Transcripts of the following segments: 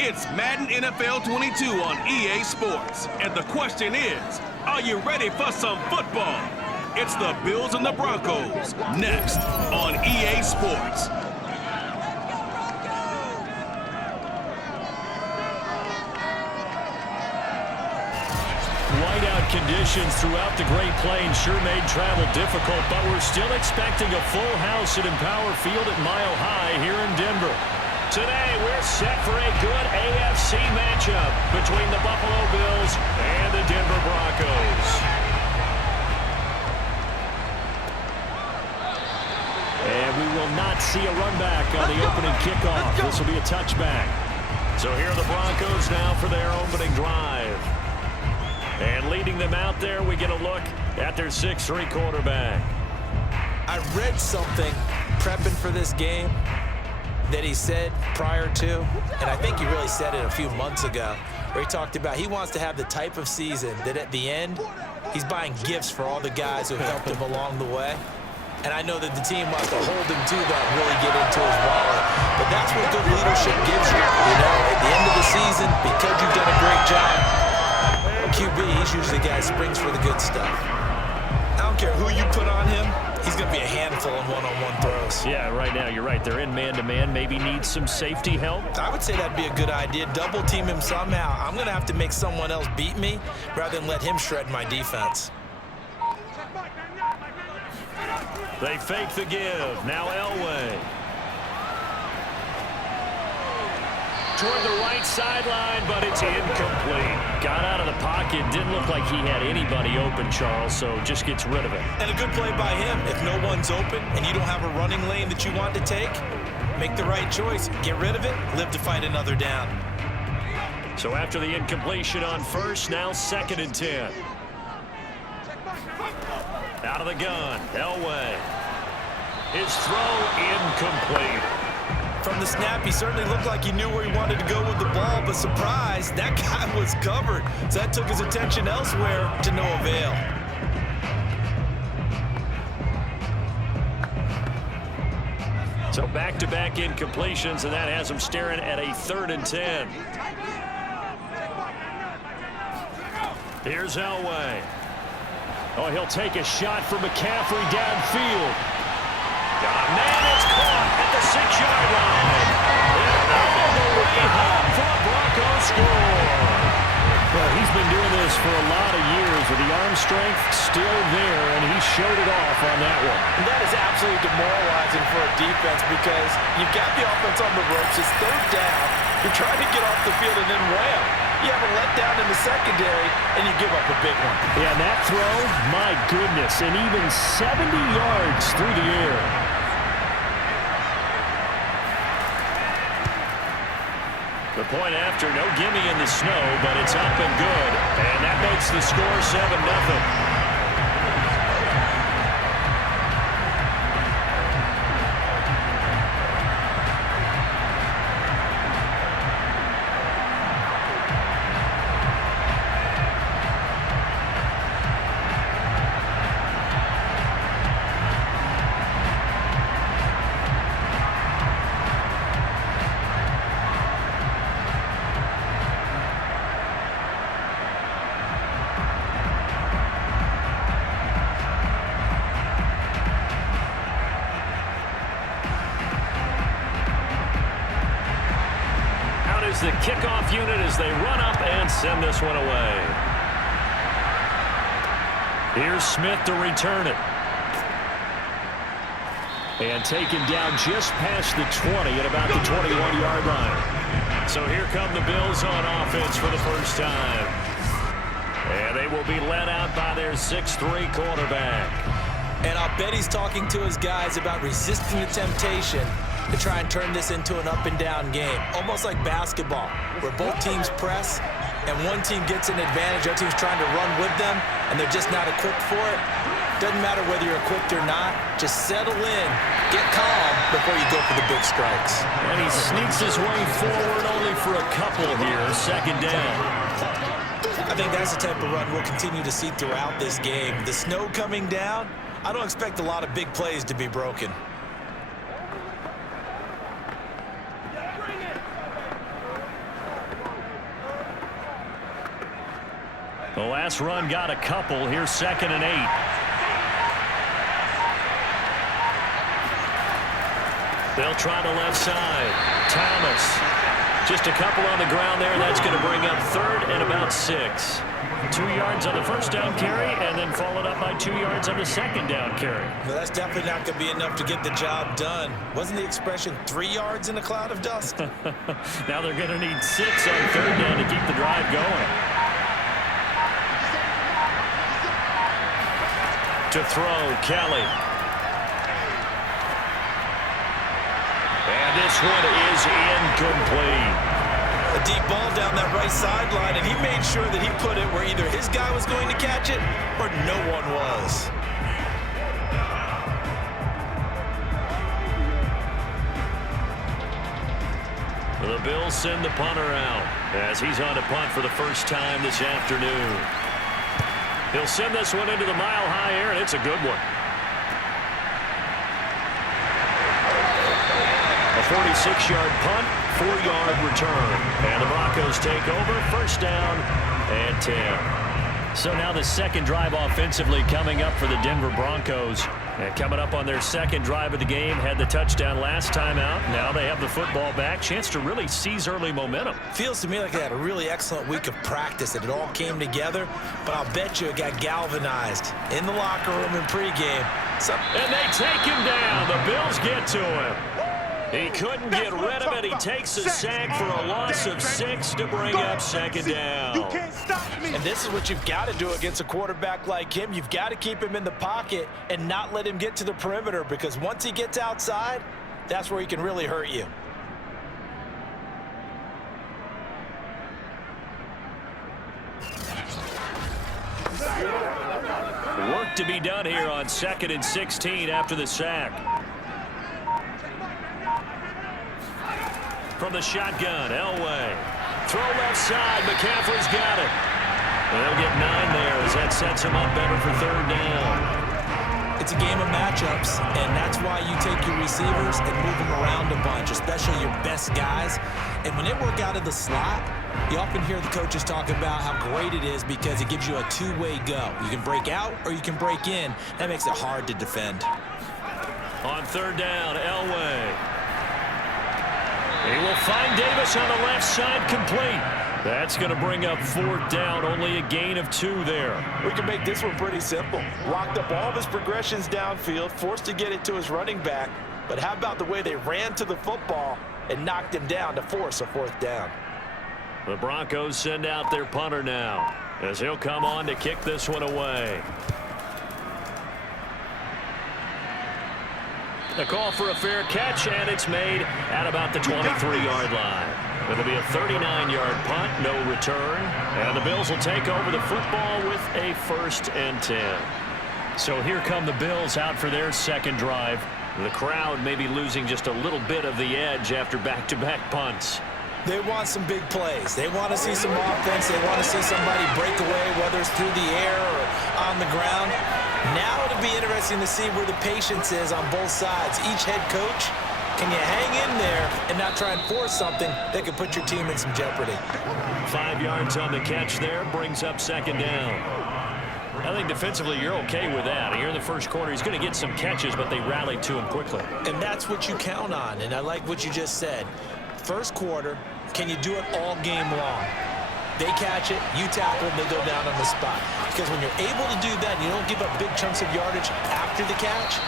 It's Madden NFL 22 on EA Sports. And the question is, are you ready for some football? It's the Bills and the Broncos, next on EA Sports. Whiteout conditions throughout the Great Plains sure made travel difficult, but we're still expecting a full house at Empower Field at Mile High here in Denver. Today, we're set for a good AFC matchup between the Buffalo Bills and the Denver Broncos. And we will not see a run back on the opening kickoff. This will be a touchback. So here are the Broncos now for their opening drive. And leading them out there, we get a look at their 6'3" quarterback. I read something prepping for this game that he said prior to, and I think he really said it a few months ago, where he talked about he wants to have the type of season that at the end, he's buying gifts for all the guys who helped him along the way. And I know that the team wants to hold him to that and really get into his wallet. But that's what good leadership gives you. You know, at the end of the season, because you've done a great job, QB, he's usually the guy who springs for the good stuff. I don't care who you put on him, he's going to be a handful in one-on-one throws. Yeah, right now, you're right. They're in man-to-man. Maybe needs some safety help. I would say that'd be a good idea. Double team him somehow. I'm going to have to make someone else beat me rather than let him shred my defense. They fake the give. Now Elway. Toward the right sideline, but it's incomplete. Got out of the pocket. Didn't look like he had anybody open, Charles, so just gets rid of it. And a good play by him. If no one's open and you don't have a running lane that you want to take, make the right choice. Get rid of it. Live to fight another down. So after the incompletion on first, now 2nd and 10. Out of the gun, Elway. His throw incomplete. From the snap, he certainly looked like he knew where he wanted to go with the ball, but surprise, that guy was covered. So that took his attention elsewhere to no avail. So back-to-back incompletions, and that has him staring at a 3rd and 10. Here's Elway. Oh, he'll take a shot for McCaffrey downfield. Man, it's caught at the 6-yard line. And all the way home for a Broncos score. Well, he's been doing this for a lot of years with the arm strength still there, and he showed it off on that one. And that is absolutely demoralizing for a defense because you've got the offense on the ropes. It's 3rd down. You're trying to get off the field and then wham. You have a letdown in the secondary, and you give up a big one. Yeah, and that throw, my goodness, and even 70 yards through the air. The point after, no gimme in the snow, but it's up and good. And that makes the score 7-0. The kickoff unit as they run up and send this one away. Here's Smith to return it. And taken down just past the 20 at about the 21-yard line. So here come the Bills on offense for the first time. And they will be led out by their 6'3" quarterback. And I'll bet he's talking to his guys about resisting the temptation to try and turn this into an up-and-down game, almost like basketball, where both teams press, and one team gets an advantage, the other team's trying to run with them, and they're just not equipped for it. Doesn't matter whether you're equipped or not. Just settle in, get calm before you go for the big strikes. And he sneaks his way forward only for a couple here, 2nd down. I think that's the type of run we'll continue to see throughout this game. The snow coming down, I don't expect a lot of big plays to be broken. The last run got a couple. Here's 2nd and 8. They'll try the left side. Thomas. Just a couple on the ground there. That's going to bring up 3rd and about 6. 2 yards on the first down carry, and then followed up by 2 yards on the second down carry. Well, that's definitely not going to be enough to get the job done. Wasn't the expression 3 yards in a cloud of dust? Now they're going to need 6 on 3rd down to keep the drive going. To throw, Kelly. And this one is incomplete. A deep ball down that right sideline, and he made sure that he put it where either his guy was going to catch it or no one was. The Bills send the punter out as he's on to punt for the first time this afternoon. He'll send this one into the mile-high air, and it's a good one. A 46-yard punt, 4-yard return. And the Broncos take over, 1st down and 10. So now the second drive offensively coming up for the Denver Broncos. And coming up on their second drive of the game, had the touchdown last time out. Now they have the football back. Chance to really seize early momentum. Feels to me like they had a really excellent week of practice, that it all came together. But I'll bet you it got galvanized in the locker room in pregame. And they take him down. The Bills get to him. He couldn't get rid of it. He takes a sack for a loss of 6 to bring up 2nd down. And this is what you've got to do against a quarterback like him. You've got to keep him in the pocket and not let him get to the perimeter, because once he gets outside, that's where he can really hurt you. Work to be done here on 2nd and 16 after the sack. From the shotgun, Elway. Throw left side. McCaffrey's got it. They'll get 9 there as that sets him up better for 3rd down. It's a game of matchups, and that's why you take your receivers and move them around a bunch, especially your best guys. And when they work out of the slot, you often hear the coaches talk about how great it is because it gives you a two-way go. You can break out or you can break in. That makes it hard to defend. On 3rd down, Elway. He will find Davis on the left side, complete. That's going to bring up 4th down, only a gain of 2 there. We can make this one pretty simple. Locked up all of his progressions downfield, forced to get it to his running back. But how about the way they ran to the football and knocked him down to force a 4th down? The Broncos send out their punter now as he'll come on to kick this one away. The call for a fair catch, and it's made at about the 23-yard line. It'll be a 39-yard punt, no return. And the Bills will take over the football with a 1st and 10. So here come the Bills out for their second drive. The crowd may be losing just a little bit of the edge after back-to-back punts. They want some big plays. They want to see some offense. They want to see somebody break away, whether it's through the air or on the ground. Now it'll be interesting to see where the patience is on both sides. Each head coach, can you hang in there and not try and force something that could put your team in some jeopardy? 5 yards on the catch there, brings up 2nd down. I think defensively you're okay with that. Here in the first quarter, he's going to get some catches, but they rallied to him quickly. And that's what you count on, and I like what you just said. First quarter, can you do it all game long? They catch it, you tackle them, they go down on the spot. Because when you're able to do that, you don't give up big chunks of yardage after the catch,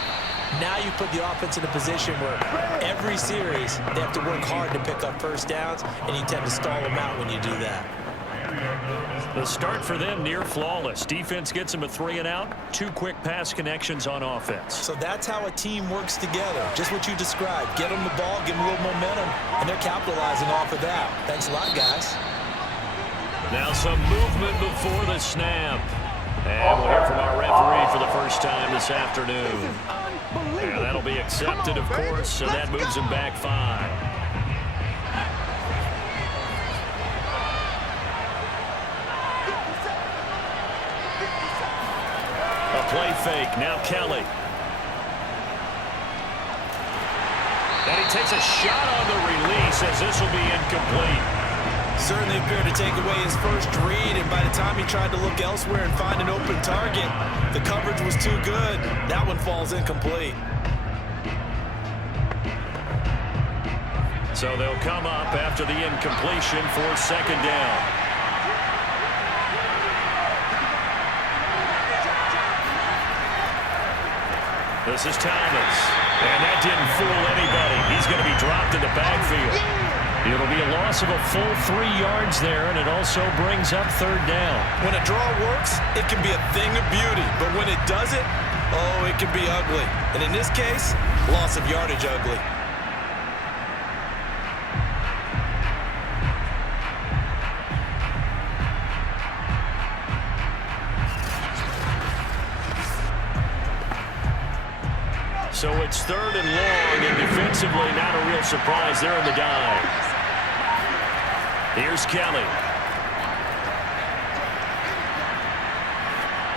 now you put the offense in a position where every series they have to work hard to pick up 1st downs, and you tend to stall them out when you do that. The start for them near flawless. Defense gets them a 3 and out. 2 quick pass connections on offense. So that's how a team works together. Just what you described. Get them the ball, give them a little momentum, and they're capitalizing off of that. Thanks a lot, guys. Now some movement before the snap. And we'll hear from our referee for the first time this afternoon. And that'll be accepted, of course, so that moves him back 5. A play fake, now Kelly. And he takes a shot on the release as this will be incomplete. certainly appeared to take away his first read, and by the time he tried to look elsewhere and find an open target, the coverage was too good. That one falls incomplete. So they'll come up after the incompletion for second down. This is Thomas, and that didn't fool anybody. He's going to be dropped in the backfield. It'll be a loss of a full 3 yards there, and it also brings up third down. When a draw works, it can be a thing of beauty, but when it doesn't, oh, it can be ugly. And in this case, loss of yardage ugly. So it's third and long, and defensively not a real surprise. They're in the dive. Here's Kelly.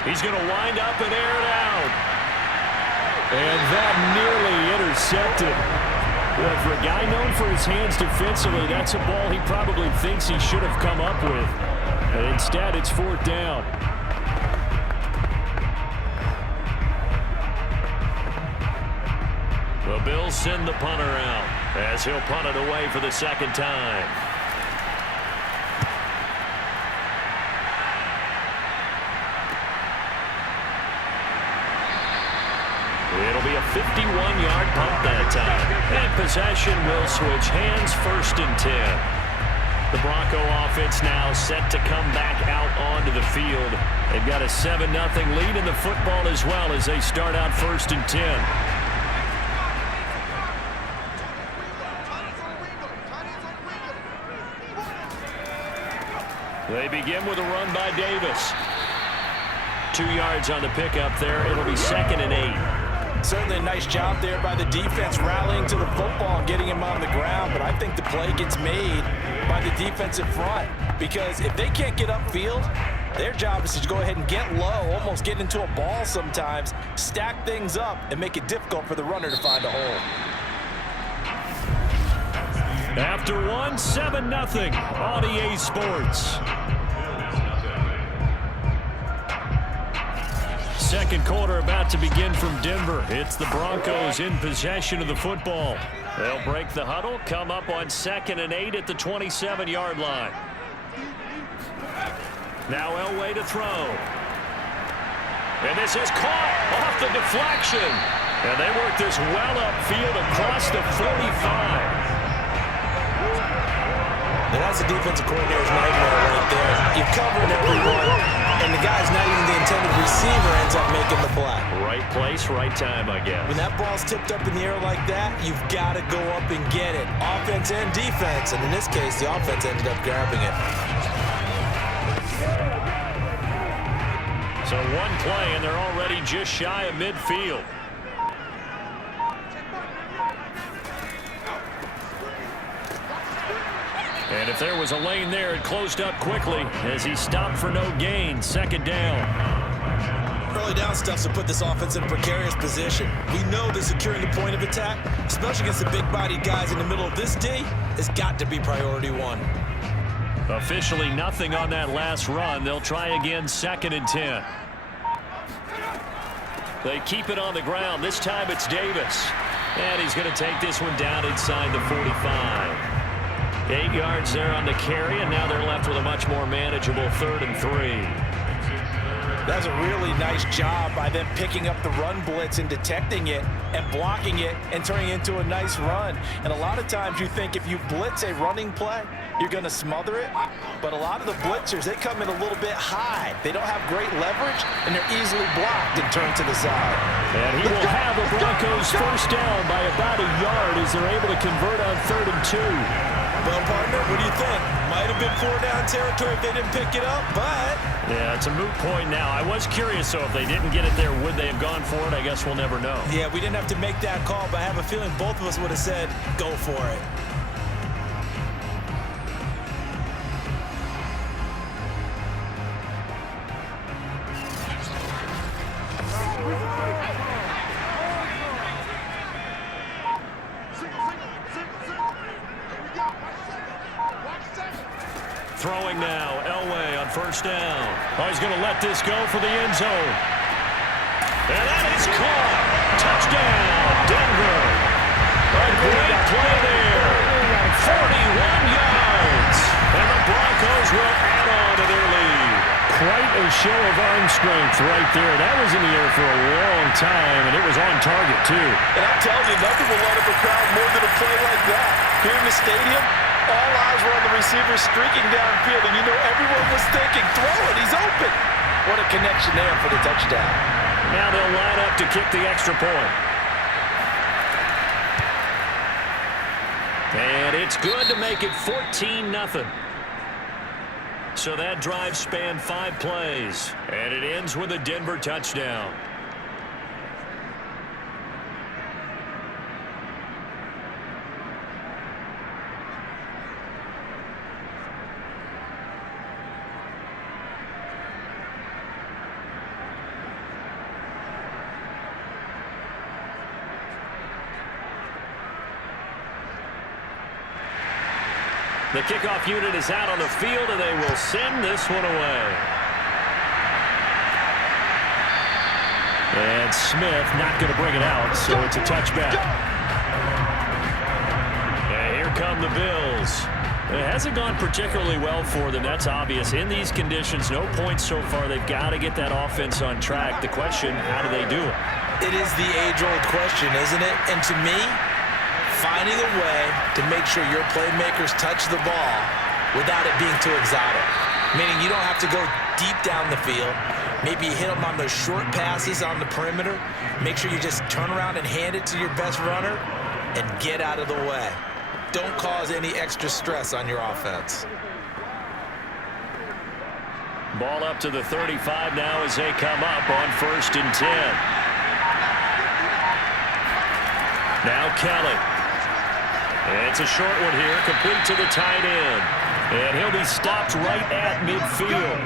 He's going to wind up and air it out. And that nearly intercepted. Well, for a guy known for his hands defensively, that's a ball he probably thinks he should have come up with. And instead, it's fourth down. The Bills send the punter out as he'll punt it away for the second time. It'll be a 51-yard punt that time. And possession will switch hands, first and 10. The Bronco offense now set to come back out onto the field. They've got a 7-0 lead in the football as well as they start out first and 10. They begin with a run by Davis. 2 yards on the pickup there. It'll be second and 8. Certainly a nice job there by the defense rallying to the football and getting him on the ground, but I think the play gets made by the defensive front because if they can't get upfield, their job is to go ahead and get low, almost get into a ball sometimes, stack things up, and make it difficult for the runner to find a hole. After 7-0 on EA Sports. Second quarter about to begin from Denver. It's the Broncos in possession of the football. They'll break the huddle, come up on 2nd and 8 at the 27-yard line. Now Elway to throw. And this is caught off the deflection. And they work this well upfield across the 45. And that's a defensive coordinator's nightmare right there. You're covering everyone, and the guy's not even the intended receiver ends up making the play. Right place, right time, I guess. When that ball's tipped up in the air like that, you've got to go up and get it. Offense and defense, and in this case, the offense ended up grabbing it. So one play, and they're already just shy of midfield. And if there was a lane there, it closed up quickly as he stopped for no gain. Second down. Early down stuff's to put this offense in a precarious position. We know that securing the point of attack, especially against the big-bodied guys in the middle of this D, has got to be priority one. Officially nothing on that last run. They'll try again, 2nd and 10. They keep it on the ground. This time it's Davis. And he's going to take this one down inside the 45. 8 yards there on the carry, and now they're left with a much more manageable 3rd and 3. That's a really nice job by them picking up the run blitz and detecting it and blocking it and turning it into a nice run. And a lot of times you think if you blitz a running play, you're going to smother it. But a lot of the blitzers, they come in a little bit high. They don't have great leverage, and they're easily blocked and turned to the side. And he will have the Broncos first down by about a yard as they're able to convert on 3rd and 2. Well, partner, what do you think? Might have been 4-down territory if they didn't pick it up, but... Yeah, it's a moot point now. I was curious, so if they didn't get it there, would they have gone for it? I guess we'll never know. Yeah, we didn't have to make that call, but I have a feeling both of us would have said, go for it. throwing now. Elway on first down. Oh, he's going to let this go for the end zone. And that is caught. Touchdown, Denver. A great play there. 41 yards. And the Broncos will add on to their lead. Quite a show of arm strength right there. That was in the air for a long time, and it was on target, too. And I'm telling you, nothing will light up a crowd more than a play like that. Here in the stadium, all eyes were on the receiver streaking downfield, and you know everyone was thinking, throw it, he's open. What a connection there for the touchdown. Now they'll line up to kick the extra point. And it's good to make it 14-0. So that drive spanned 5 plays, and it ends with a Denver touchdown. The kickoff unit is out on the field, and they will send this one away. And Smith not going to bring it out, so it's a touchback. And here come the Bills. It hasn't gone particularly well for them. That's obvious. In these conditions, no points so far. They've got to get that offense on track. The question, how do they do it? It is the age-old question, isn't it? And to me, finding a way to make sure your playmakers touch the ball without it being too exotic. Meaning you don't have to go deep down the field. Maybe you hit them on those short passes on the perimeter. Make sure you just turn around and hand it to your best runner and get out of the way. Don't cause any extra stress on your offense. Ball up to the 35 now as they come up on 1st and 10. Now Kelly. It's a short one here, complete to the tight end. And he'll be stopped right at midfield.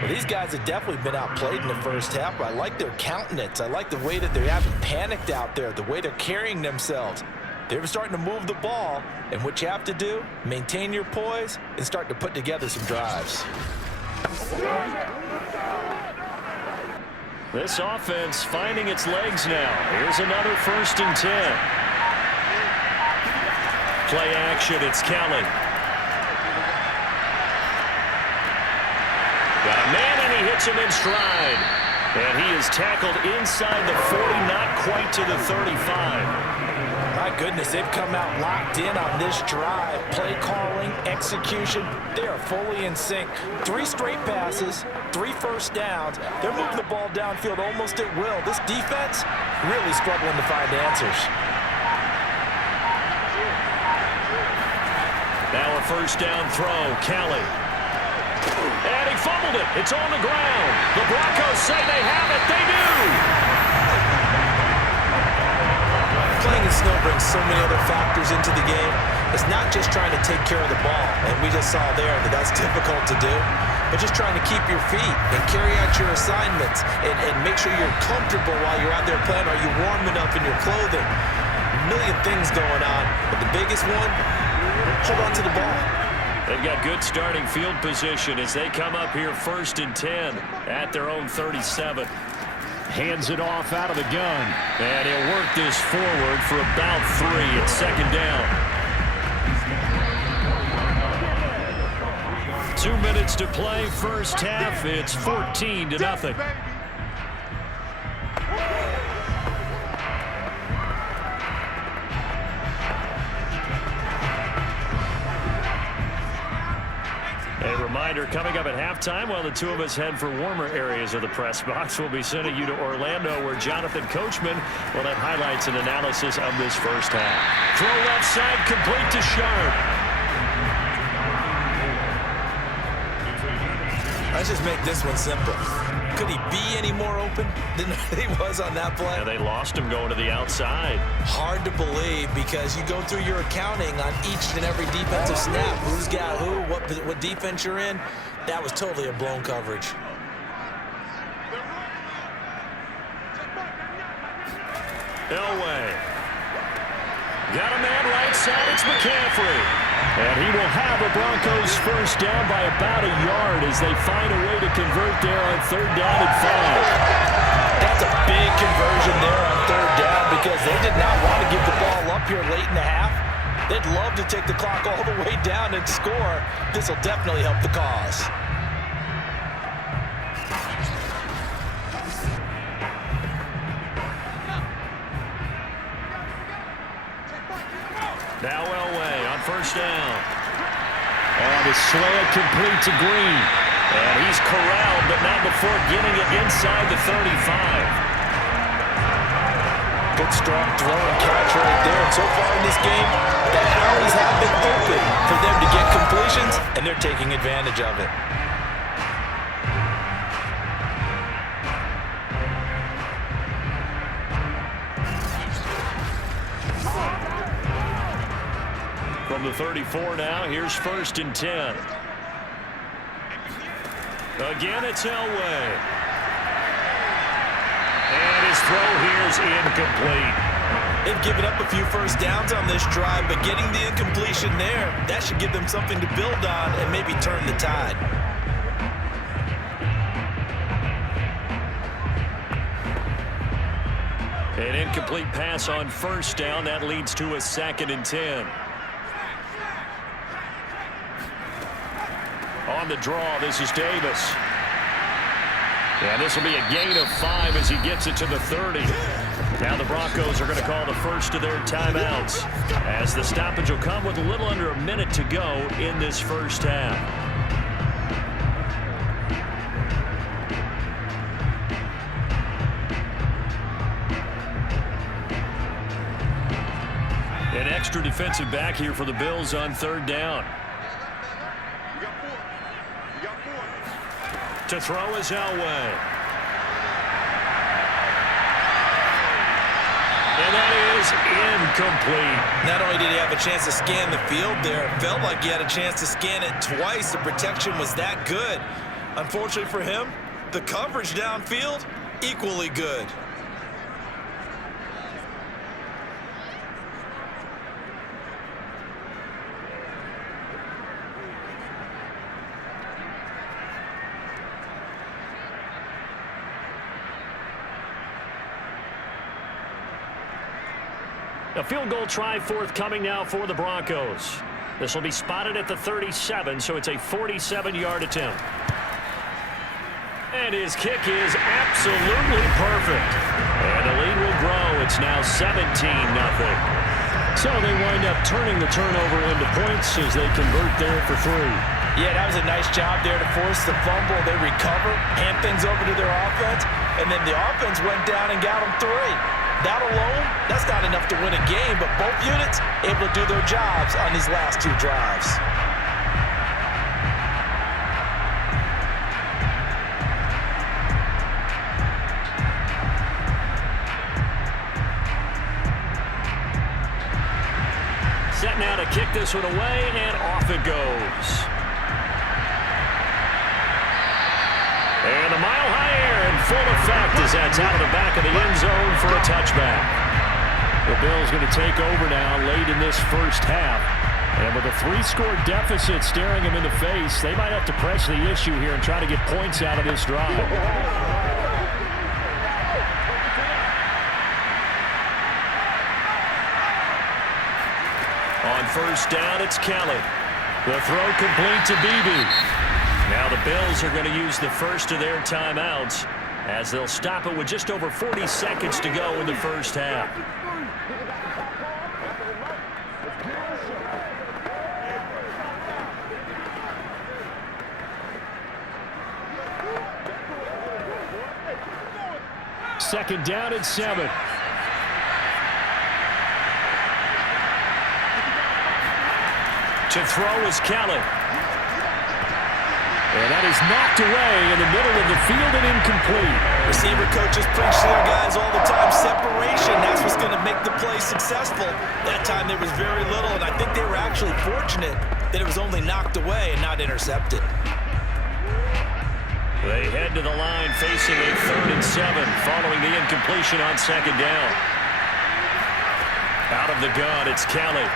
Well, these guys have definitely been outplayed in the first half, but I like their countenance. I like the way that they haven't panicked out there, the way they're carrying themselves. They're starting to move the ball, and what you have to do, maintain your poise and start to put together some drives. This offense finding its legs now. Here's another 1st and 10. Play action, it's Kelly. Got a man, and he hits him in stride. And he is tackled inside the 40, not quite to the 35. My goodness, they've come out locked in on this drive. Play calling, execution, they are fully in sync. 3 straight passes, 3 first downs. They're moving the ball downfield almost at will. This defense really struggling to find answers. Now a 1st down throw, Kelly. And he fumbled it. It's on the ground. The Broncos say they have it. They do. Playing in snow brings so many other factors into the game. It's not just trying to take care of the ball, and we just saw there that that's difficult to do, but just trying to keep your feet and carry out your assignments and make sure you're comfortable while you're out there playing. Are you warm enough in your clothing? A million things going on, but the biggest one, hold on to the ball. They've got good starting field position as they come up here 1st and 10 at their own 37. Hands it off out of the gun. And he'll work this forward for about 3. It's 2nd down. 2 minutes to play, first half. It's 14-0. A reminder, coming up at halftime, while the two of us head for warmer areas of the press box, we'll be sending you to Orlando, where Jonathan Coachman will have highlights and analysis of this first half. Throw left side, complete to Sharp. Let's just make this one simple. Could he be any more open than he was on that play? And they lost him going to the outside. Hard to believe, because you go through your accounting on each and every defensive snap. Who's got who, what defense you're in. That was totally a blown coverage. Elway. Got a man right side. It's McCaffrey. And he will have a Broncos first down by about a yard as they find a way to convert there on 3rd down and 5. That's a big conversion there on 3rd down because they did not want to give the ball up here late in the half. They'd love to take the clock all the way down and score. This will definitely help the cause. Now Elway on 1st down. And his slant complete to Green. And he's corralled, but not before getting it inside the 35. Good strong throw and catch right there. And so far in this game, the alleys have been open for them to get completions, and they're taking advantage of it. From the 34 now, here's 1st and 10. Again, it's Elway. And his throw here is incomplete. They've given up a few first downs on this drive, but getting the incompletion there, that should give them something to build on and maybe turn the tide. An incomplete pass on 1st down. That leads to a 2nd and 10. On the draw, this is Davis. And this will be a gain of 5 as he gets it to the 30. Now the Broncos are going to call the first of their timeouts as the stoppage will come with a little under a minute to go in this first half. An extra defensive back here for the Bills on 3rd down. To throw is Elway. And that is incomplete. Not only did he have a chance to scan the field there, it felt like he had a chance to scan it twice. The protection was that good. Unfortunately for him, the coverage downfield, equally good. A field goal try forthcoming now for the Broncos. This will be spotted at the 37, so it's a 47-yard attempt. And his kick is absolutely perfect. And the lead will grow. It's now 17-0. So they wind up turning the turnover into points as they convert there for 3. Yeah, that was a nice job there to force the fumble. They recover, hand things over to their offense, and then the offense went down and got them 3. That alone, that's not enough to win a game, but both units able to do their jobs on these last 2 drives. Set now to kick this one away, and off it goes. And a mile-high air in full effect as that's out of the back of the end zone for a touchback. The Bills going to take over now late in this first half. And with a 3-score deficit staring them in the face, they might have to press the issue here and try to get points out of this drive. On 1st down, it's Kelly. The throw complete to Beebe. Now the Bills are going to use the first of their timeouts as they'll stop it with just over 40 seconds to go in the first half. Second down and 7. To throw is Kelly. And that is knocked away in the middle of the field and incomplete. Receiver coaches preach to their guys all the time. Separation, that's what's going to make the play successful. That time there was very little, and I think they were actually fortunate that it was only knocked away and not intercepted. They head to the line facing a 3rd and 7 following the incompletion on 2nd down. Out of the gun, it's Kelly.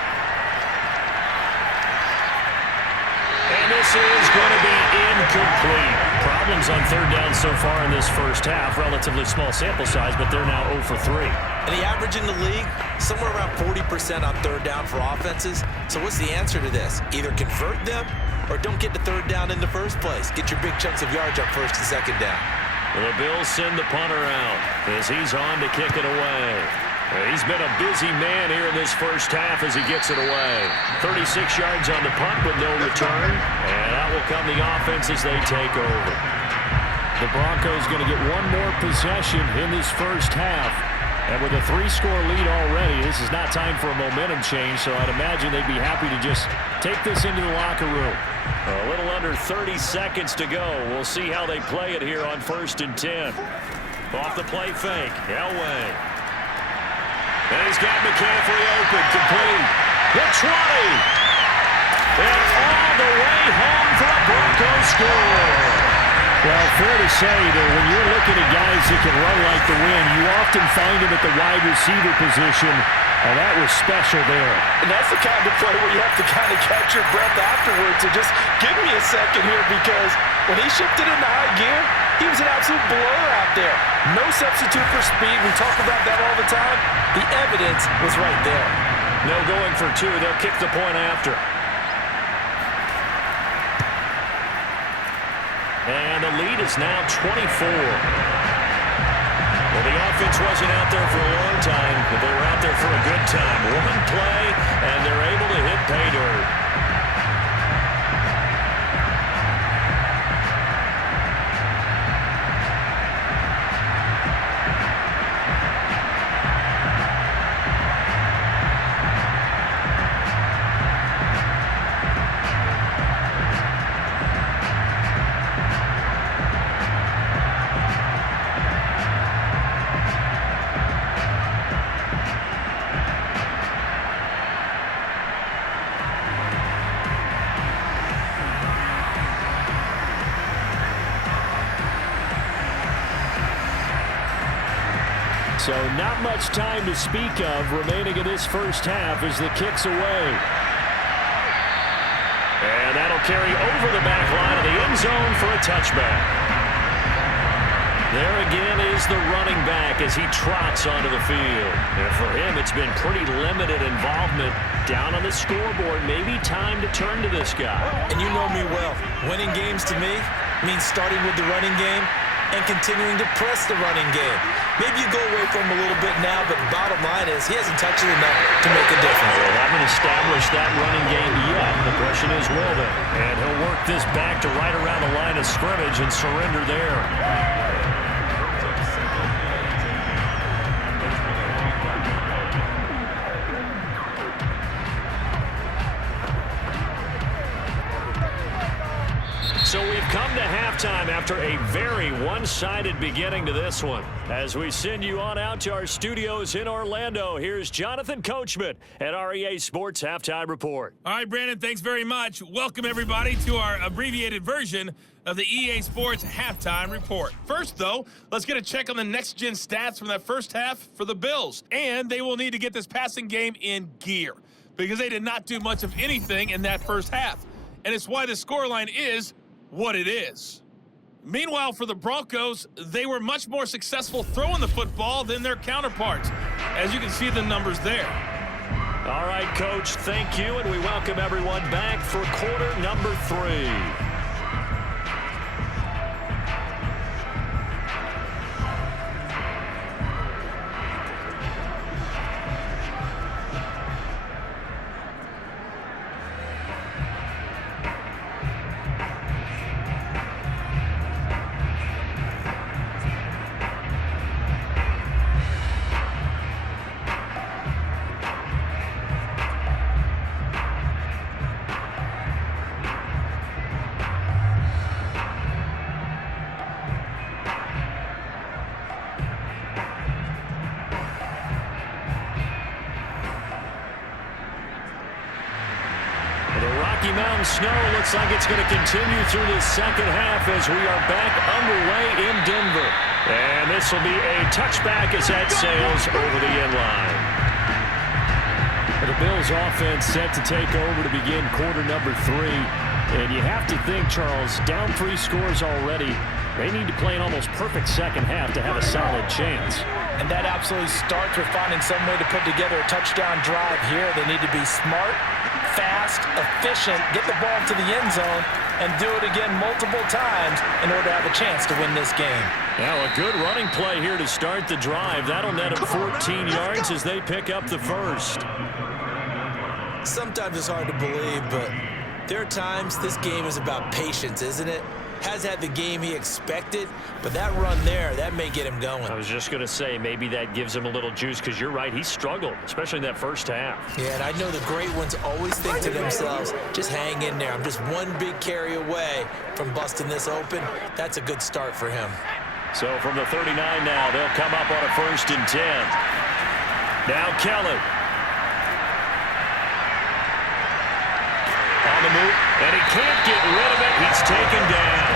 problems on third down so far in this first half. Relatively small sample size, but they're now 0 for 3. And the average in the league, somewhere around 40% on third down for offenses. So what's the answer to this? Either convert them or don't get the third down in the first place. Get your big chunks of yards up first and second down. The Bills send the punter out as he's on to kick it away. He's been a busy man here in this first half as he gets it away. 36 yards on the punt with no return. And out will come the offense as they take over. The Broncos going to get one more possession in this first half. And with a 3-score lead already, this is not time for a momentum change, so I'd imagine they'd be happy to just take this into the locker room. A little under 30 seconds to go. We'll see how they play it here on 1st and 10. Off the play fake, Elway. And he's got McCaffrey open, complete. The 20. And all the way home for a Broncos score. Well, fair to say that when you're looking at guys that can run like the wind, you often find them at the wide receiver position, and that was special there. And that's the kind of play where you have to kind of catch your breath afterwards and just give me a second here, because when he shifted into high gear, he was an absolute blur out there. No substitute for speed. We talk about that all the time. The evidence was right there. No going for 2. They'll kick the point after. And the lead is now 24. Well, the offense wasn't out there for a long time, but they were out there for a good time. One play, and they're able to hit pay dirt. So not much time to speak of remaining in this first half as the kick's away. And that'll carry over the back line of the end zone for a touchback. There again is the running back as he trots onto the field. And for him, it's been pretty limited involvement down on the scoreboard. Maybe time to turn to this guy. And you know me well. Winning games to me means starting with the running game and continuing to press the running game. Maybe you go away from him a little bit now, but the bottom line is he hasn't touched it enough to make a difference. They haven't established that running game yet. The question is, will they? And he'll work this back to right around the line of scrimmage and surrender there. So we've come to halftime after a very one-sided beginning to this one. As we send you on out to our studios in Orlando, here's Jonathan Coachman at REA Sports Halftime Report. All right, Brandon, thanks very much. Welcome, everybody, to our abbreviated version of the EA Sports Halftime Report. First, though, let's get a check on the next-gen stats from that first half for the Bills. And they will need to get this passing game in gear because they did not do much of anything in that first half. And it's why the scoreline is what it is. Meanwhile, for the Broncos, they were much more successful throwing the football than their counterparts, as you can see the numbers there. All right, Coach, thank you, and we welcome everyone back for quarter number 3. Rocky Mountain snow looks like it's going to continue through this second half as we are back underway in Denver. And this will be a touchback as that sails over the end line. The Bills offense set to take over to begin quarter number 3. And you have to think, Charles, down 3 scores already. They need to play an almost perfect second half to have a solid chance. And that absolutely starts with finding some way to put together a touchdown drive here. They need to be smart, fast, efficient, get the ball to the end zone, and do it again multiple times in order to have a chance to win this game. Now a good running play here to start the drive. That'll net them 14 yards as they pick up the first. Sometimes it's hard to believe, but there are times this game is about patience, isn't it? Has had the game he expected, but that run there, that may get him going. I was just going to say, maybe that gives him a little juice, because you're right, he struggled, especially in that first half. Yeah, and I know the great ones always think to themselves, just hang in there. I'm just one big carry away from busting this open. That's a good start for him. So from the 39 now, they'll come up on a 1st and 10. Now Kelly. On the move, and he can't get rid of it. He's taken down.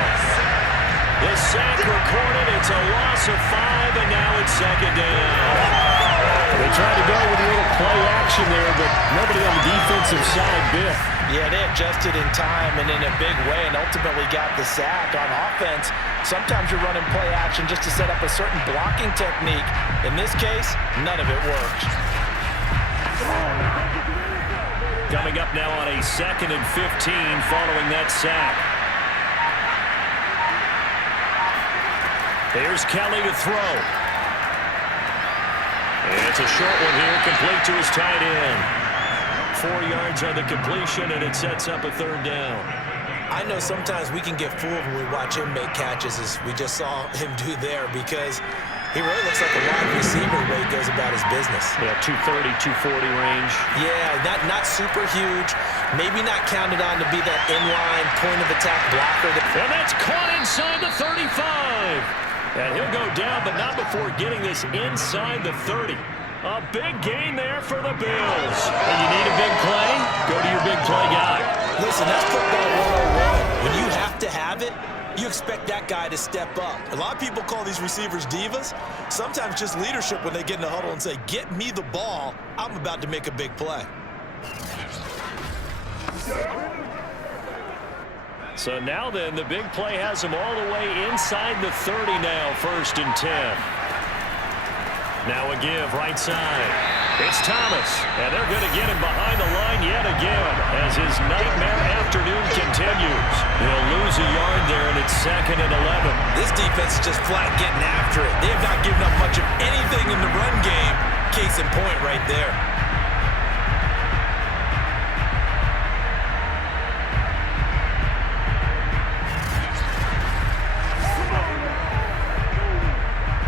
The sack recorded. It's a loss of 5, and now it's 2nd down. They tried to go with a little play action there, but nobody on the defensive side bit. Yeah, they adjusted in time and in a big way and ultimately got the sack. On offense, sometimes you're running play action just to set up a certain blocking technique. In this case, none of it worked. Coming up now on a 2nd and 15 following that sack. Here's Kelly to throw. And it's a short one here, complete to his tight end. 4 yards on the completion, and it sets up a 3rd down. I know sometimes we can get fooled when we watch him make catches, as we just saw him do there, because he really looks like a wide receiver the way he goes about his business. Yeah, 230, 240 range. Yeah, not super huge. Maybe not counted on to be that inline point-of-attack blocker. And that's caught inside the 35. And he'll go down, but not before getting this inside the 30. A big gain there for the Bills. And you need a big play? Go to your big play guy. Listen, that's football 101. When you have to have it, you expect that guy to step up. A lot of people call these receivers divas. Sometimes just leadership when they get in the huddle and say, get me the ball. I'm about to make a big play. So now then, the big play has him all the way inside the 30 now, 1st and 10. Now a give right side. It's Thomas, and they're going to get him behind the line yet again as his nightmare afternoon continues. He'll lose a yard there, and it's 2nd and 11. This defense is just flat getting after it. They have not given up much of anything in the run game. Case in point right there.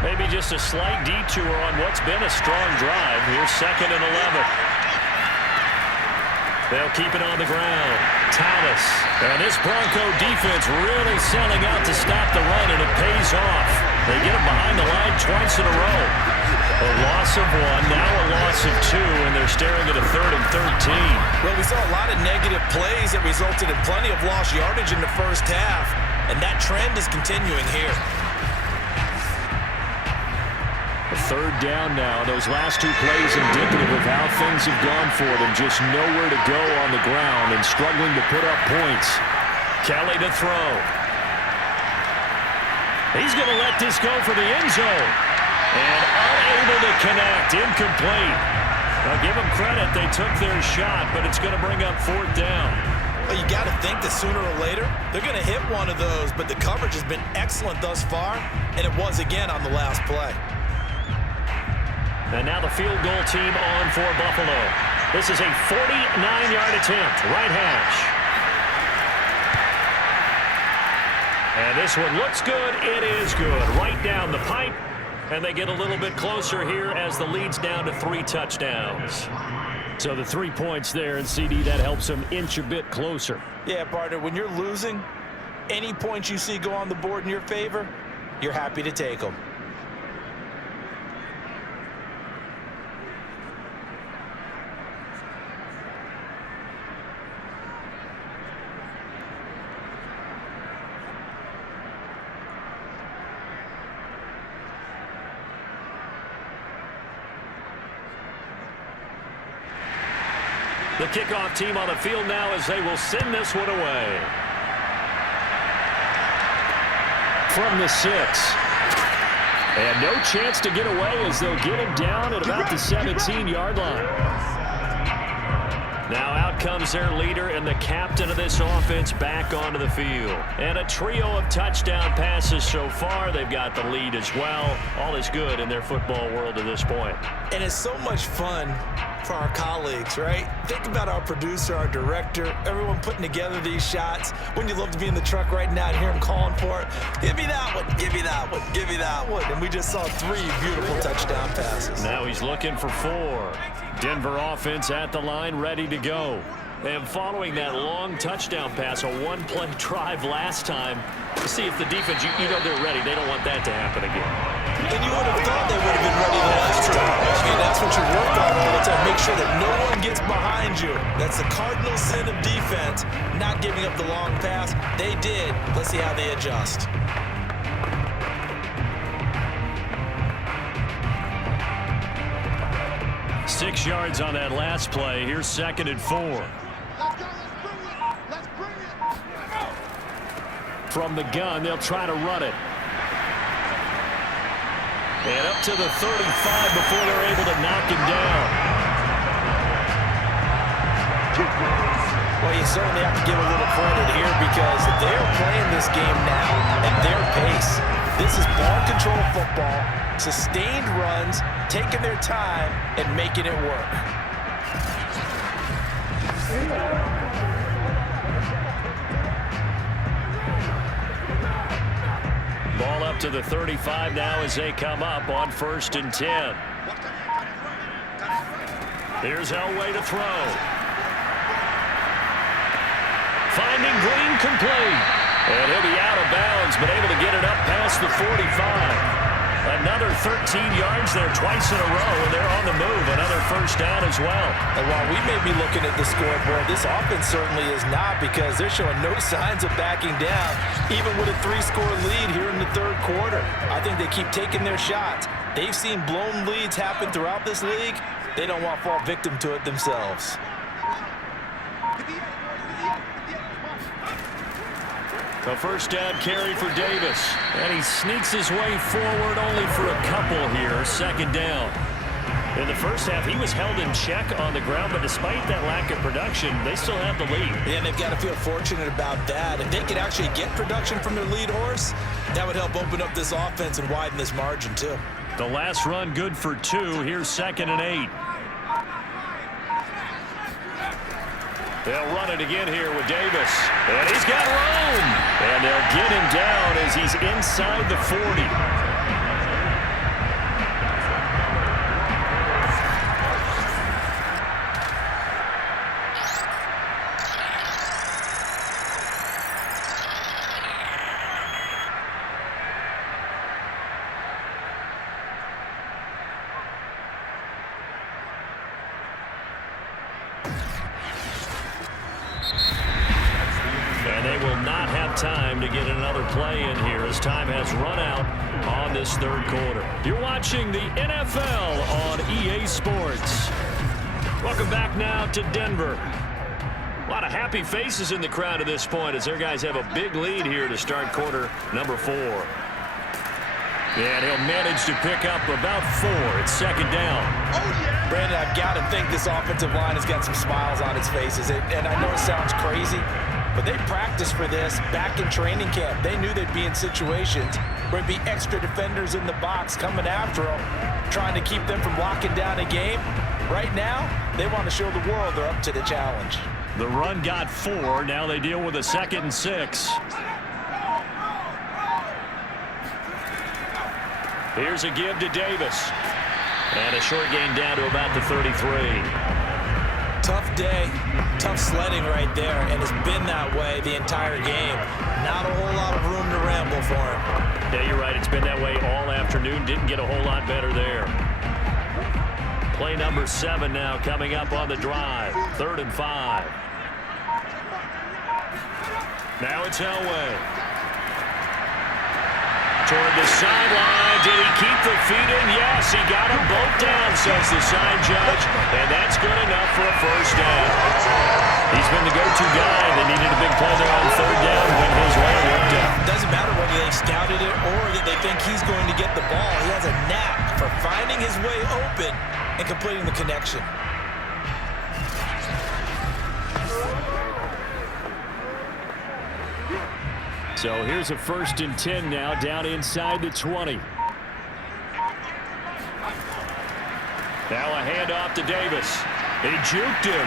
Maybe just a slight detour on what's been a strong drive. Here's 2nd and 11. They'll keep it on the ground. Thomas. And this Bronco defense really selling out to stop the run, and it pays off. They get him behind the line twice in a row. A loss of 1, now a loss of 2, and they're staring at a 3rd and 13. Well, we saw a lot of negative plays that resulted in plenty of lost yardage in the first half, and that trend is continuing here. A 3rd down now. Those last 2 plays indicative of how things have gone for them. Just nowhere to go on the ground and struggling to put up points. Kelly to throw. He's going to let this go for the end zone. And unable to connect. Incomplete. Now give them credit. They took their shot, but it's going to bring up 4th down. Well, you got to think that sooner or later they're going to hit one of those, but the coverage has been excellent thus far, and it was again on the last play. And now the field goal team on for Buffalo. This is a 49-yard attempt, right hash. And this one looks good. It is good. Right down the pipe. And they get a little bit closer here as the lead's down to 3 touchdowns. So the 3 points there, and CD, that helps them inch a bit closer. Yeah, partner, when you're losing, any points you see go on the board in your favor, you're happy to take them. The kickoff team on the field now as they will send this one away. From the 6. And no chance to get away as they'll get him down at about the 17-yard line. Now out comes their leader and the captain of this offense back onto the field. And a trio of touchdown passes so far. They've got the lead as well. All is good in their football world at this point. And it's so much fun for our colleagues, right? Think about our producer, our director, everyone putting together these shots. Wouldn't you love to be in the truck right now and hear him calling for it? Give me that one, give me that one, give me that one. And we just saw 3 beautiful touchdown passes. Now he's looking for 4. Denver offense at the line, ready to go. And following that long touchdown pass, a one-play drive last time, to see if the defense, you know they're ready. They don't want that to happen again. And you would have thought they would have been ready the last time. I mean, that's what you work on all the time. Make sure that no one gets behind you. That's the cardinal sin of defense, not giving up the long pass. They did. Let's see how they adjust. Six yards on that last play. Here's 2nd and 4. From the gun, they'll try to run it. And up to the 35 before they're able to knock him down. Well, you certainly have to give a little credit here because they're playing this game now at their pace. This is ball control football, sustained runs, taking their time and making it work. Ball up to the 35 now as they come up on 1st and 10. Here's Elway to throw. Finding Green complete. And he'll be out of bounds, but able to get it up past the 45. Another 13 yards there twice in a row, and they're on the move. Another 1st down as well. And while we may be looking at the scoreboard, this offense certainly is not because they're showing no signs of backing down, even with a 3-score lead here in the 3rd quarter. I think they keep taking their shots. They've seen blown leads happen throughout this league. They don't want to fall victim to it themselves. A 1st down carry for Davis. And he sneaks his way forward only for a couple here. 2nd down. In the first half, he was held in check on the ground, but despite that lack of production, they still have the lead. Yeah, and they've got to feel fortunate about that. If they could actually get production from their lead horse, that would help open up this offense and widen this margin, too. The last run good for 2. Here's 2nd and 8. They'll run it again here with Davis. And he's got room. And they'll get him down as he's inside the 40. Time to get another play in here as time has run out on this 3rd quarter. You're watching the NFL on EA Sports. Welcome back now to Denver. A lot of happy faces in the crowd at this point as their guys have a big lead here to start quarter number 4. And he'll manage to pick up about 4. It's 2nd down. Brandon, I've got to think this offensive line has got some smiles on its faces. And I know it sounds crazy, but they practiced for this back in training camp. They knew they'd be in situations where there'd be extra defenders in the box coming after them, trying to keep them from locking down a game. Right now, they want to show the world they're up to the challenge. The run got 4. Now they deal with a 2nd and 6. Here's a give to Davis. And a short gain down to about the 33. Tough day, tough sledding right there, and it's been that way the entire game. Not a whole lot of room to ramble for him. Yeah, you're right. It's been that way all afternoon. Didn't get a whole lot better there. Play number 7 now coming up on the drive. 3rd and 5. Now it's Elway. Toward the sideline. Did he keep the feet in? Yes, he got them both down, says the sign judge. And that's good enough for a first down. He's been the go-to guy that needed a big play there on third down when his way worked out. Doesn't matter whether they scouted it or that they think he's going to get the ball. He has a knack for finding his way open and completing the connection. So here's a 1st and 10 now, down inside the 20. Now a handoff to Davis. He juked him.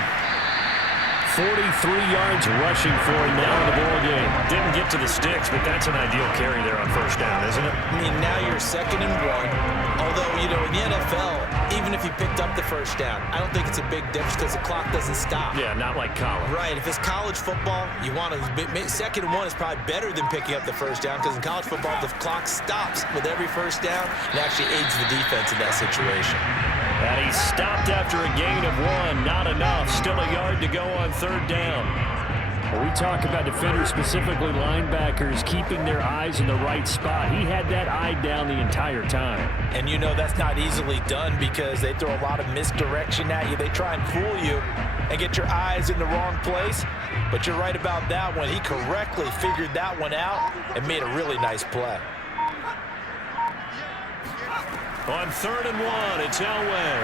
43 yards rushing for him now in the ball game. Didn't get to the sticks, but that's an ideal carry there on first down, isn't it? I mean, now you're 2nd and 1. Although, you know, in the NFL, even if you picked up the first down, I don't think it's a big difference because the clock doesn't stop. Yeah, not like college. Right. If it's college football, you want to 2nd and 1 is probably better than picking up the first down because in college football, the clock stops with every first down and actually aids the defense in that situation. And he stopped after a gain of 1. Not enough. Still a yard to go on third down. When we talk about defenders, specifically linebackers, keeping their eyes in the right spot. He had that eye down the entire time. And you know that's not easily done because they throw a lot of misdirection at you. They try and fool you and get your eyes in the wrong place. But you're right about that one. He correctly figured that one out and made a really nice play. On 3rd and 1, it's Elway.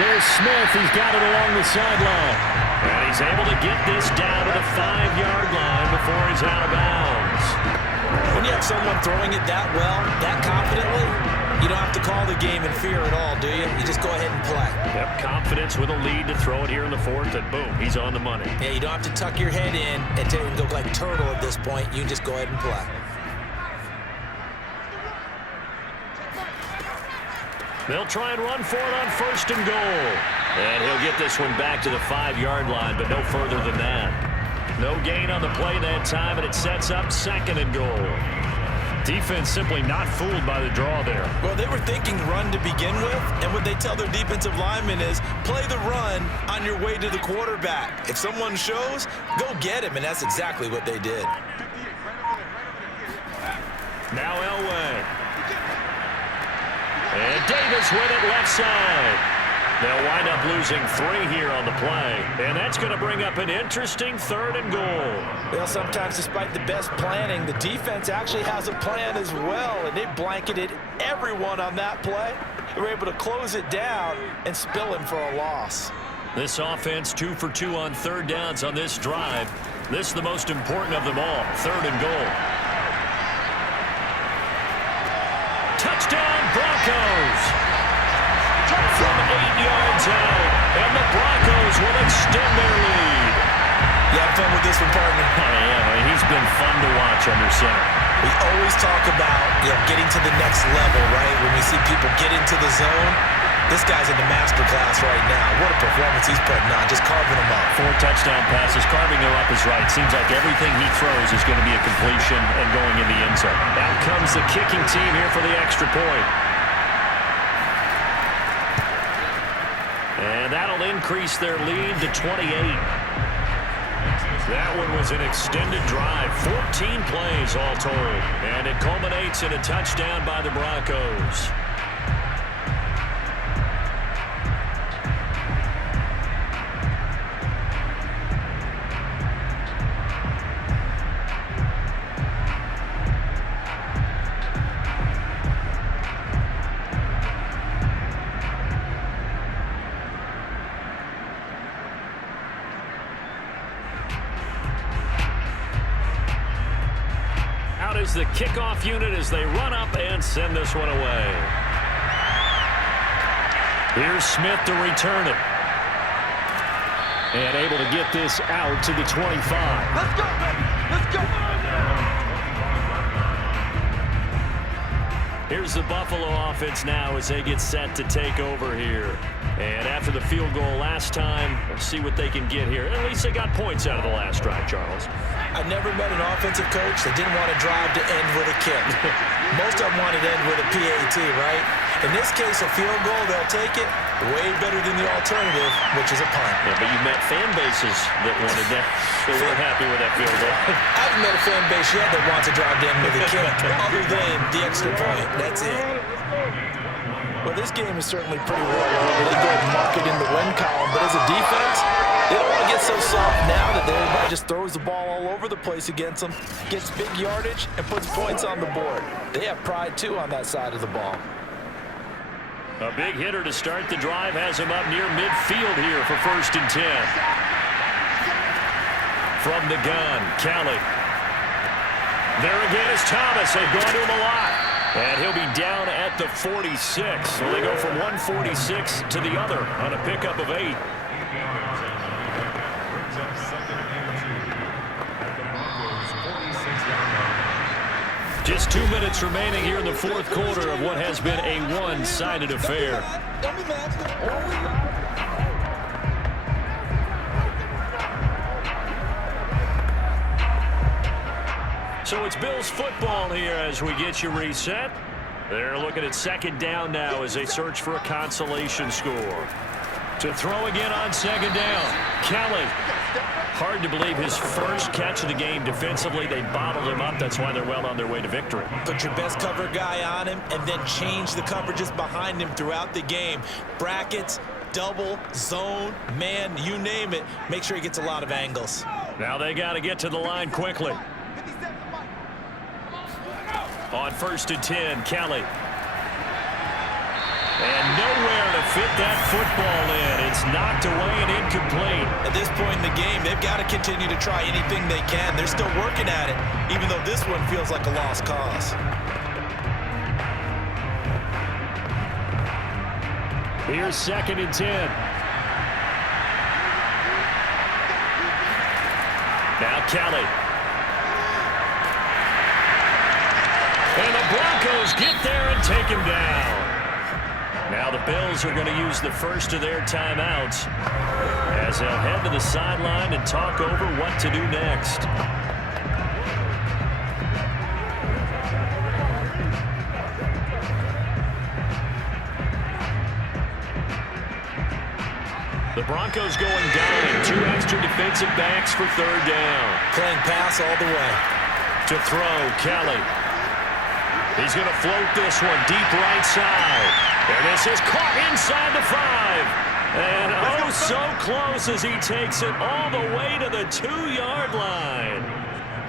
There's Smith. He's got it along the sideline. And he's able to get this down to the 5-yard line before he's out of bounds. When you have someone throwing it that well, that confidently, you don't have to call the game in fear at all, do you? You just go ahead and play. Yep, confidence with a lead to throw it here in the 4th, and boom, he's on the money. Yeah, you don't have to tuck your head in and go like turtle at this point. You can just go ahead and play. They'll try and run for it on 1st and goal. And he'll get this one back to the 5-yard line, but no further than that. No gain on the play that time, and it sets up 2nd and goal. Defense simply not fooled by the draw there. Well, they were thinking run to begin with, and what they tell their defensive linemen is play the run on your way to the quarterback. If someone shows, go get him, and that's exactly what they did. Now Elway. And Davis with it left side. They'll wind up losing 3 here on the play. And that's going to bring up an interesting 3rd and goal. Well, sometimes despite the best planning, the defense actually has a plan as well. And they blanketed everyone on that play. They were able to close it down and spill him for a loss. This offense 2 for 2 on 3rd downs on this drive. This is the most important of them all. 3rd and goal. Touchdown Broncos! From 8 yards out, and the Broncos will extend their lead. You have fun with this one, partner? Oh, yeah, he's been fun to watch under center. We always talk about getting to the next level, right? When we see people get into the zone, this guy's in the master class right now. What a performance he's putting on, just carving them up. 4 touchdown passes, carving them up is right. Seems like everything he throws is going to be a completion and going in the end zone. Out comes the kicking team here for the extra point. And that'll increase their lead to 28. That one was an extended drive, 14 plays all told. And it culminates in a touchdown by the Broncos. Is the kickoff unit as they run up and send this one away. Here's Smith to return it. And able to get this out to the 25. Let's go, baby. Let's go. Here's the Buffalo offense now as they get set to take over here. And after the field goal last time, let's see what they can get here. At least they got points out of the last drive, Charles. I've never met an offensive coach that didn't want to drive to end with a kick. Most of them wanted to end with a PAT, right? In this case, a field goal, they'll take it. Way better than the alternative, which is a punt. Yeah, but you met fan bases that wanted that. They weren't happy with that field goal. I haven't met a fan base yet that wants to drive down with a kick other than the extra point. That's it. Well, this game is certainly pretty well over. They go and mark it in the win column, but as a defense, they don't want to get so soft now that everybody just throws the ball all over the place against them, gets big yardage, and puts points on the board. They have pride, too, on that side of the ball. A big hitter to start the drive has him up near midfield here for 1st and 10. From the gun, Kelly. There again is Thomas. They've gone to him a lot. And he'll be down at the 46. So they go from 146 to the other on a pickup of 8. Just 2 minutes remaining here in the 4th quarter of what has been a one-sided affair. So it's Bills football here as we get you reset. They're looking at 2nd down now as they search for a consolation score. To throw again on 2nd down, Kelly. Hard to believe his first catch of the game defensively. They bottled him up. That's why they're well on their way to victory. Put your best cover guy on him and then change the coverages behind him throughout the game. Brackets, double, zone, man, you name it. Make sure he gets a lot of angles. Now they got to get to the line quickly. On 1st and 10, Kelly. And nowhere to fit that football in. It's knocked away and incomplete. At this point in the game, they've got to continue to try anything they can. They're still working at it, even though this one feels like a lost cause. Here's 2nd and 10. Now Kelly. And the Broncos get there and take him down. Now the Bills are going to use the first of their timeouts as they'll head to the sideline and talk over what to do next. The Broncos going down. 2 extra defensive backs for 3rd down. Playing pass all the way. To throw, Kelly. He's going to float this one deep right side. And this is caught inside the 5. And oh, so close as he takes it all the way to the 2-yard line.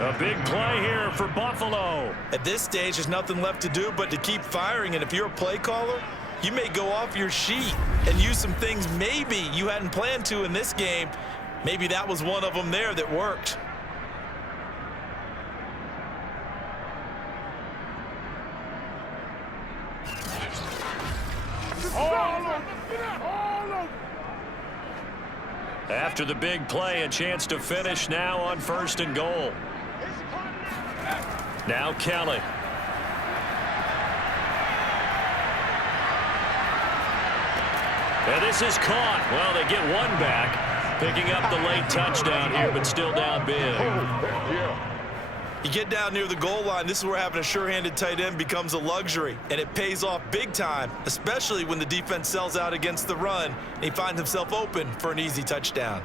A big play here for Buffalo. At this stage, there's nothing left to do but to keep firing. And if you're a play caller, you may go off your sheet and use some things maybe you hadn't planned to in this game. Maybe that was one of them there that worked. After the big play, a chance to finish now on 1st and goal. Now Kelly. And this is caught. Well, they get one back, picking up the late touchdown here, but still down big. You get down near the goal line, this is where having a sure-handed tight end becomes a luxury, and it pays off big time, especially when the defense sells out against the run, and he finds himself open for an easy touchdown.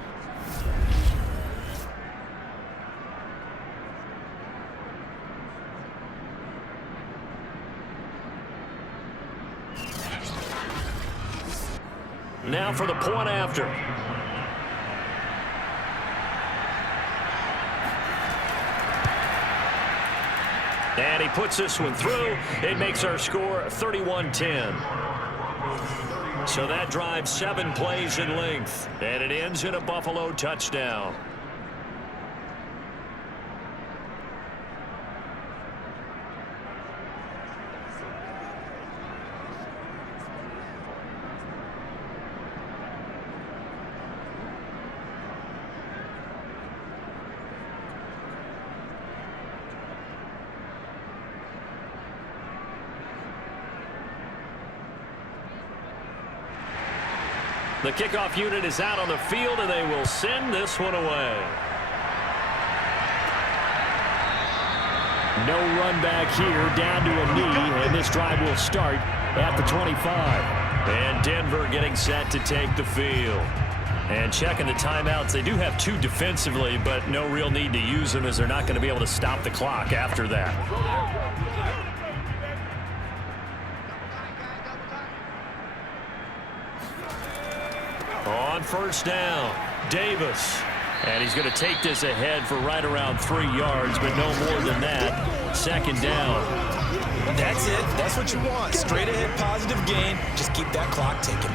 Now for the point after. And he puts this one through. It makes our score 31-10. So that drives 7 plays in length. And it ends in a Buffalo touchdown. The kickoff unit is out on the field, and they will send this one away. No run back here, down to a knee, and this drive will start at the 25. And Denver getting set to take the field. And checking the timeouts, they do have 2 defensively, but no real need to use them as they're not going to be able to stop the clock after that. On first down, Davis. And he's going to take this ahead for right around 3 yards, but no more than that. Second down. That's it. That's what you want. Straight ahead positive gain. Just keep that clock ticking.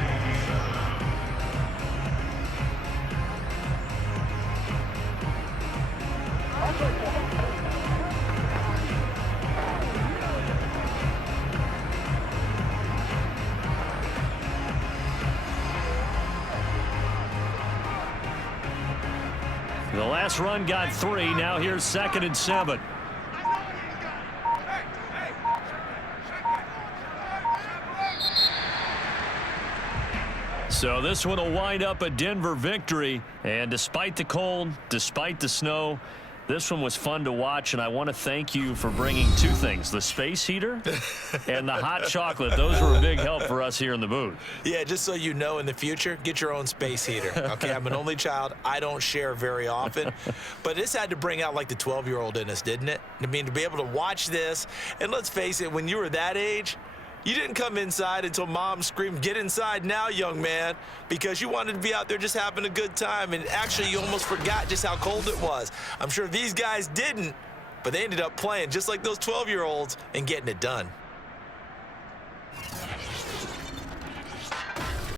The last run got 3. Now here's 2nd and 7. So this one will wind up a Denver victory. And despite the cold, despite the snow, this one was fun to watch, and I want to thank you for bringing 2 things, the space heater and the hot chocolate. Those were a big help for us here in the booth. Yeah, just so you know, in the future, get your own space heater. Okay, I'm an only child. I don't share very often. But this had to bring out, like, the 12-year-old in us, didn't it? I mean, to be able to watch this, and let's face it, when you were that age, you didn't come inside until Mom screamed, "Get inside now, young man," because you wanted to be out there just having a good time, and actually you almost forgot just how cold it was. I'm sure these guys didn't, but they ended up playing just like those 12-year-olds and getting it done.